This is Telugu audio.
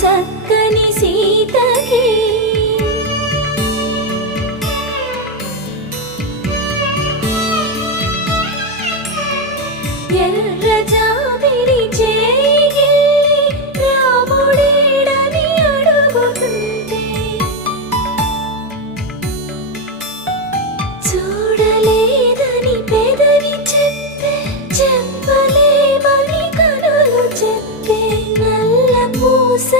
చక్కని సీతకి ఎర్ర జాబిలి చేయి రాముడేడని అడుగుతుంటే చూడలేదని పెదవి చెప్పే చెప్పలేమని కనులు చెప్పే నల్ల పూస